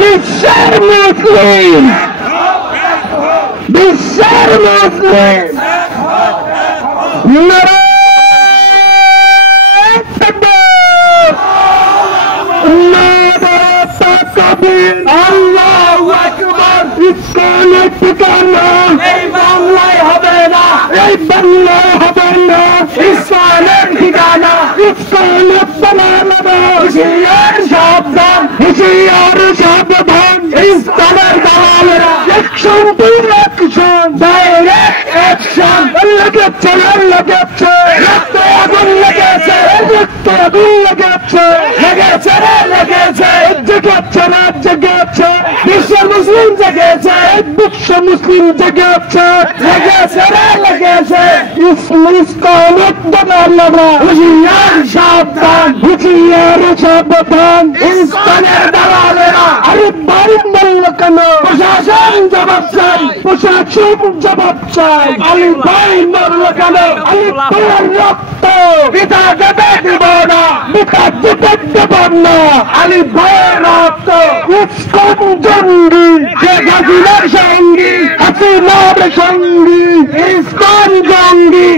বিশ্বের মুসলিম বিশ্বের মুসলিম নারায়ে তাকবীর নারায়ে তাকবীর আল্লাহু আকবার ইসলামের ঠিকানা এই বাংলায় হবে না এই বাংলায় হবে না ইসলামের ঠিকানা ইসলামের বানানো হুঁশিয়ার সাবধান ইসলামের দালালেরা action to action direct action লেগেছে রক্তে আগুন লেগেছে রক্তে আগুন লেগেছে জেগেছে বিশ্ব মুসলিম জেগেছে লেগেছে ইসলামের দালালেরা হুঁশিয়ার সাবধান ইসলামের দালালেরা আরে বাড়ি বলল কেন প্রশাসন জবাব চাই আলী ভাই মরল কেন আলী ভাইয়ের রক্ত পিতা যেতে দেব না আলী ভাইয়ের রক্ত ইসকন জঙ্গি শেখ হাসিনার সঙ্গী ইসকন জঙ্গি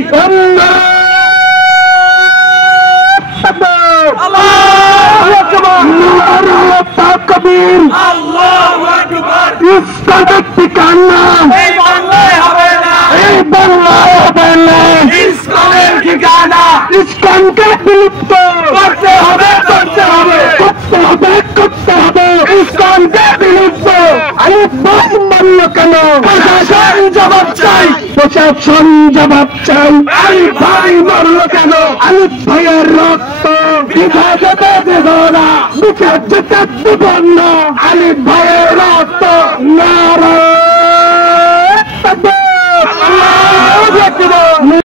তাকবীর আল্লাহু আকবার ইসলামের ঠিকানা এই বাংলায় হবে না ইসলামের ঠিকানা ইসলামকে বিলুপ্ত করতে হবে ইসলামকে বিলুপ্ত আলী ভাই মানল কেন প্রশাসন জবাব চাই আলী ভাই মরল কেন আলী ভাইয়ের রক্ত পিতা যেতে দেব না আলী ভাইয়ের রক্ত নারায়ে